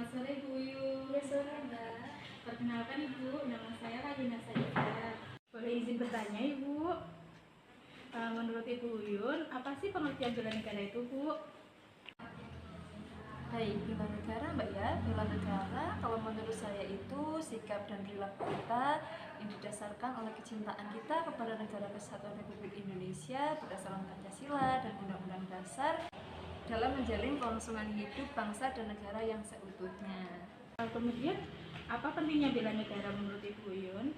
Selamat sore Bu Yun. Ya, sore Mbak. Perkenalkan Ibu, nama saya Radina Saida. Boleh izin bertanya Ibu? Menurut Ibu Yun, apa sih pengertian bela negara itu Bu? Baik, bela negara Mbak ya. Bela negara kalau menurut saya itu sikap dan perilaku kita yang didasarkan oleh kecintaan kita kepada Negara Kesatuan Republik Indonesia berdasarkan Pancasila dan Undang-Undang Dasar dalam menjalin kelangsungan hidup bangsa dan negara yang seutuhnya. Kemudian, apa pentingnya bela negara menurut Ibu Yun?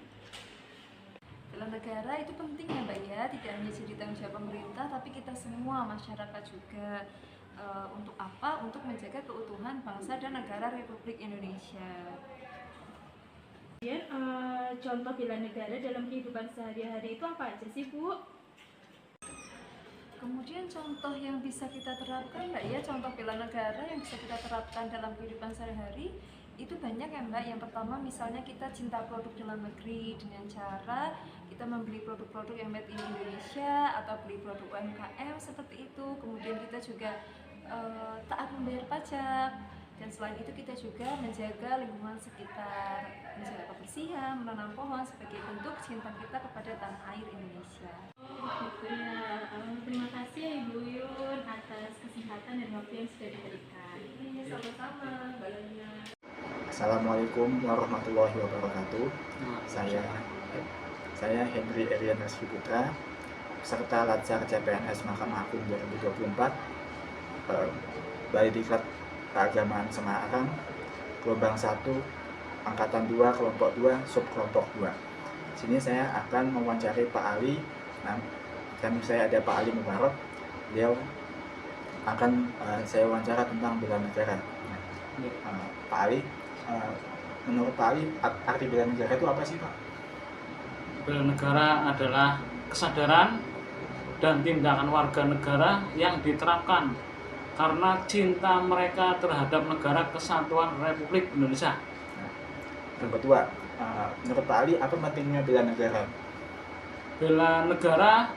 Bela negara itu penting ya Mbak ya, tidak hanya jadi tanggung jawab pemerintah tapi kita semua masyarakat juga. Untuk apa? Untuk menjaga keutuhan bangsa dan negara Republik Indonesia. Kemudian, contoh bela negara dalam kehidupan sehari-hari itu apa aja sih Bu? Kemudian contoh yang bisa kita terapkan Mbak ya, contoh bela negara yang bisa kita terapkan dalam kehidupan sehari-hari itu banyak ya Mbak. Yang pertama misalnya kita cinta produk dalam negeri dengan cara kita membeli produk-produk yang made in Indonesia atau beli produk UMKM seperti itu. Kemudian kita juga taat membayar pajak, dan selain itu kita juga menjaga lingkungan sekitar, menjaga kebersihan, menanam pohon sebagai bentuk cinta kita kepada tanah air Indonesia. Gitu ya. Terima kasih ya Ibu Yun atas kesempatan dan waktu yang sudah diberikan. Iya, sama-sama Mbak Lina. Assalamualaikum warahmatullahi wabarakatuh. Saya Henry Erian Rizky Putra, peserta Latsar CPNS Mahkamah Agung 2024, Balai Diklat Keagamaan Semarang, Gelombang 1, Angkatan 2, Kelompok 2, Subkelompok 2. Sini saya akan mewawancari Pak Ali. Dan saya ada Pak Ali Mubarok. Beliau akan saya wawancara tentang bela negara. Pak Ali, menurut Pak Ali, arti bela negara itu apa sih Pak? Bela negara adalah kesadaran dan tindakan warga negara yang diterapkan karena cinta mereka terhadap negara kesatuan Republik Indonesia. Yang kedua, menurut Pak Ali, apa pentingnya bela negara? Bela negara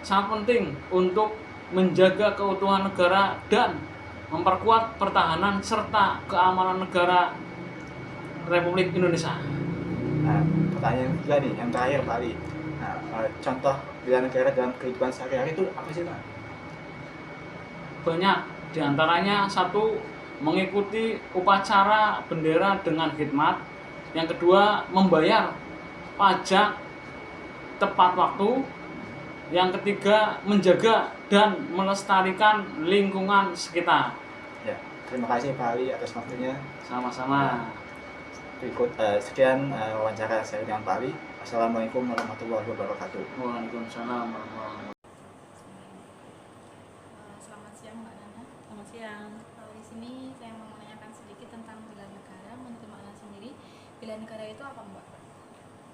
sangat penting untuk menjaga keutuhan negara dan memperkuat pertahanan serta keamanan negara Republik Indonesia. Pertanyaan ketiga nih, yang terakhir Pak Ali. Contoh bela negara dalam kehidupan sehari-hari itu apa sih Pak? Banyak, diantaranya satu, mengikuti upacara bendera dengan khidmat. Yang kedua, membayar pajak tepat waktu. Yang ketiga, menjaga dan melestarikan lingkungan sekitar. Ya, terima kasih Pak Ali atas waktunya. Sama-sama. Berikut sekian wawancara saya dengan Pak Ali. Assalamualaikum warahmatullahi wabarakatuh. Waalaikumsalam warahmatullahi wabarakatuh. Selamat siang Mbak Nana. Selamat siang. Di sini saya mau menanyakan sedikit tentang bela negara. Menurut Mbak Nana sendiri, bela negara itu apa Mbak?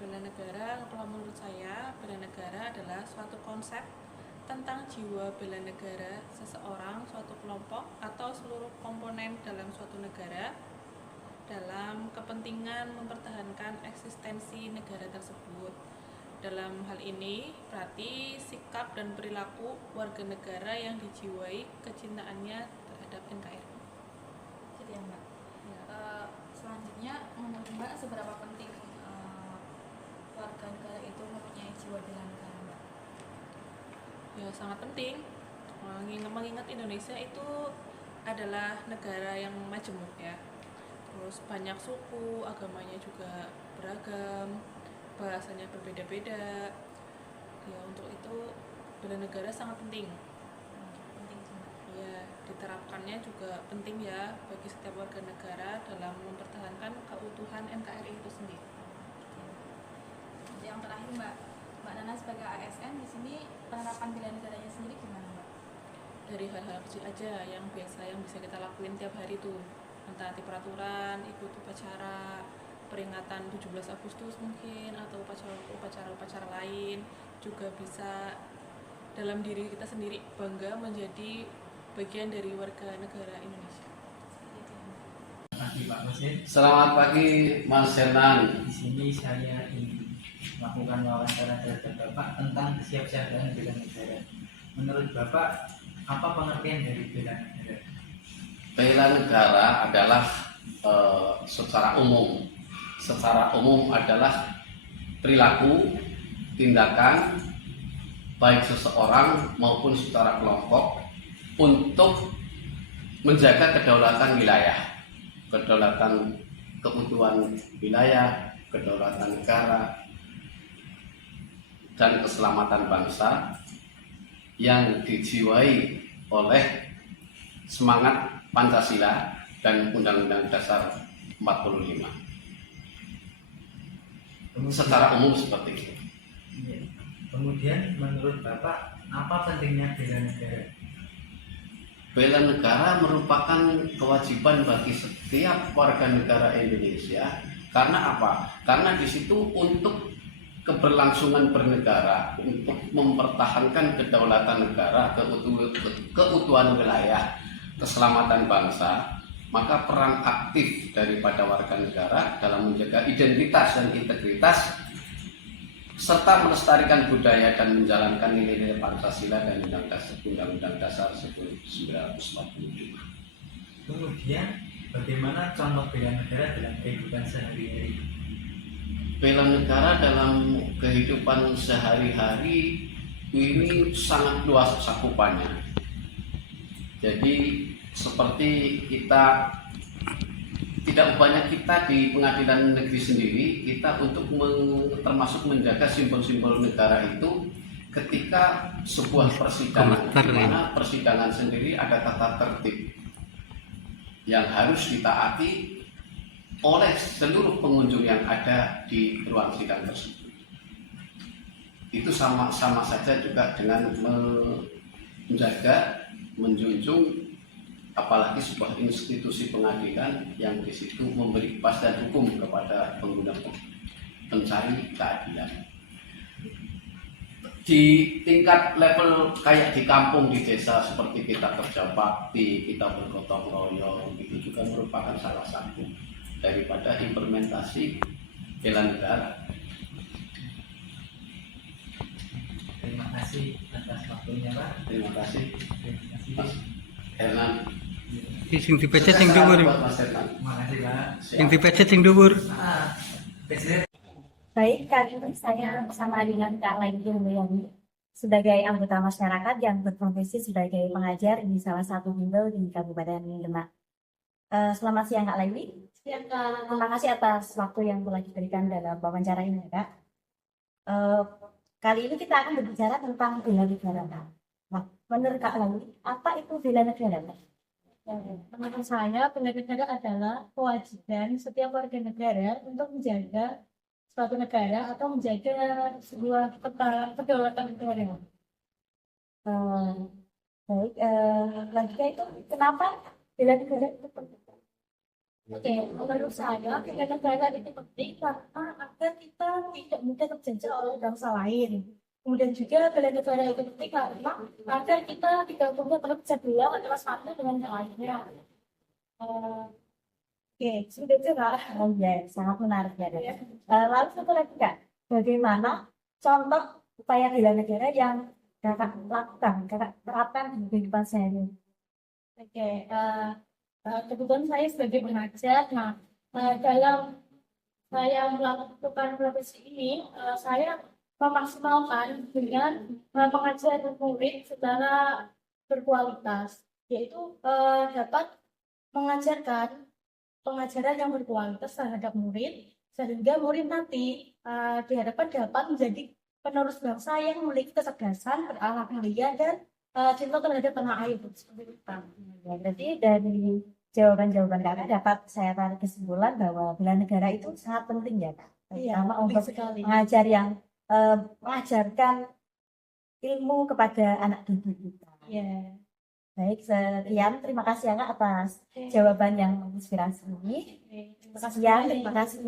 Bela negara, kalau menurut saya, bela negara adalah suatu konsep tentang jiwa bela negara seseorang, suatu kelompok, atau seluruh komponen dalam suatu negara dalam kepentingan mempertahankan eksistensi negara tersebut. Dalam hal ini, berarti sikap dan perilaku warga negara yang dijiwai kecintaannya terhadap NKRI. Jadi ya Mbak. Selanjutnya, menurut Mbak seberapa penting warga negara itu mempunyai jiwa bela negara Mbak? Ya, sangat penting. Mengingat Indonesia itu adalah negara yang majemuk ya. Terus banyak suku, agamanya juga beragam, bahasanya berbeda-beda. Ya, untuk itu bela negara sangat penting. Penting sih Mbak. Ya, diterapkannya juga penting ya bagi setiap warga negara dalam mempertahankan keutuhan NKRI itu sendiri. Yang terakhir Mbak Nana sebagai ASN di sini penerapan bela negaranya sendiri gimana Mbak? Dari hal-hal kecil aja yang biasa yang bisa kita lakuin tiap hari tuh, mentaati peraturan, ikut upacara peringatan 17 Agustus mungkin, atau upacara-upacara lain. Juga bisa dalam diri kita sendiri bangga menjadi bagian dari warga negara Indonesia. Selamat pagi Mas Hernan. Di sini saya ingin melakukan wawancara terhadap Bapak tentang kesiapsiagaan bela negara. Menurut Bapak, apa pengertian dari bela negara? Bela negara adalah secara umum. Secara umum adalah perilaku, tindakan baik seseorang maupun secara kelompok untuk menjaga kedaulatan wilayah, kedaulatan keutuhan wilayah, kedaulatan negara, dan keselamatan bangsa yang dijiwai oleh semangat Pancasila dan Undang-Undang Dasar 45. Secara umum seperti itu. Iya. Kemudian menurut Bapak apa pentingnya bela negara? Bela negara merupakan kewajiban bagi setiap warga negara Indonesia. Karena apa? Karena di situ untuk keberlangsungan bernegara, untuk mempertahankan kedaulatan negara, keutuhan wilayah, keselamatan bangsa, maka peran aktif daripada warga negara dalam menjaga identitas dan integritas serta melestarikan budaya dan menjalankan nilai-nilai Pancasila dan Undang-Undang Dasar 1945. Kemudian bagaimana contoh bela negara dalam kehidupan sehari-hari? Bela negara dalam kehidupan sehari-hari ini sangat luas cakupannya. Jadi seperti kita tidak banyak kita di pengadilan negeri sendiri, kita untuk termasuk menjaga simbol-simbol negara itu ketika sebuah persidangan, di mana persidangan sendiri ada tata tertib yang harus ditaati oleh seluruh pengunjung yang ada di ruang sidang tersebut. Itu sama saja juga dengan menjaga, menjunjung apalagi sebuah institusi pengadilan yang di situ memberi kepastian hukum kepada pengguna pencari keadilan. Di tingkat level kayak di kampung, di desa seperti kita kerja bakti, kita bergotong royong, itu juga merupakan salah satu daripada implementasi bela negara. Terima kasih atas waktunya, Pak. Terima kasih. Terima kasih. Mas Hernan. Sing dipecet sing dhuwur. Mas Hernan. Terima kasih, Pak. Sing dipecet sing dhuwur. Presiden. Baik, kali ini saya bersama dengan Kak Laili Mulyani sebagai anggota masyarakat yang berprofesi sebagai pengajar di salah satu bimbel di Kabupaten Demak. Selamat siang Kak Laili. Siang Kak. Terima kasih atas waktu yang telah diberikan dalam wawancara ini, Kak. Kali ini kita akan berbicara tentang bela negara, Kak. Nah, menurut Kak Laili, apa itu bela negara, Kak? Menurut saya, bela negara adalah kewajiban setiap warga negara untuk menjaga suatu negara atau menjaga sebuah kedaulatan negara. Baik, lanjutnya itu kenapa bela negara itu penting? Oke, menurut saya bela negara itu penting karena agar kita tidak mudah terjajah oleh bangsa lain. Kemudian juga bela negara itu penting karena agar kita tidak mudah terpecah belah antara satu dengan yang lainnya. Oke, sudah juga. Oh ya, sangat menarik ya. Lalu satu lagi Kak, bagaimana contoh upaya bela negara yang Kakak lakukan, Kakak terapkan di kehidupan sehari-hari? Oke, kebetulan saya sebagai pengajar. Nah, dalam saya melakukan profesi ini, saya memaksimalkan dengan mengajar murid secara berkualitas, yaitu dapat mengajarkan pengajaran yang berkualitas terhadap murid, sehingga murid nanti diharapkan dapat menjadi penerus bangsa yang memiliki kecerdasan, berakhlak mulia, dan cinta terhadap tanah air. Seperti itu. Ya, berarti dari jawaban-jawaban Kakak dapat saya tarik kesimpulan bahwa bela negara itu sangat penting ya Kak. Iya, Terutama penting untuk sekali. mengajar yang mengajarkan ilmu kepada anak didik kita. Ya. Baik, sekian. Terima kasih ya Kak atas jawaban yang menginspirasi ini. Terima kasih. Sekian, terima kasih.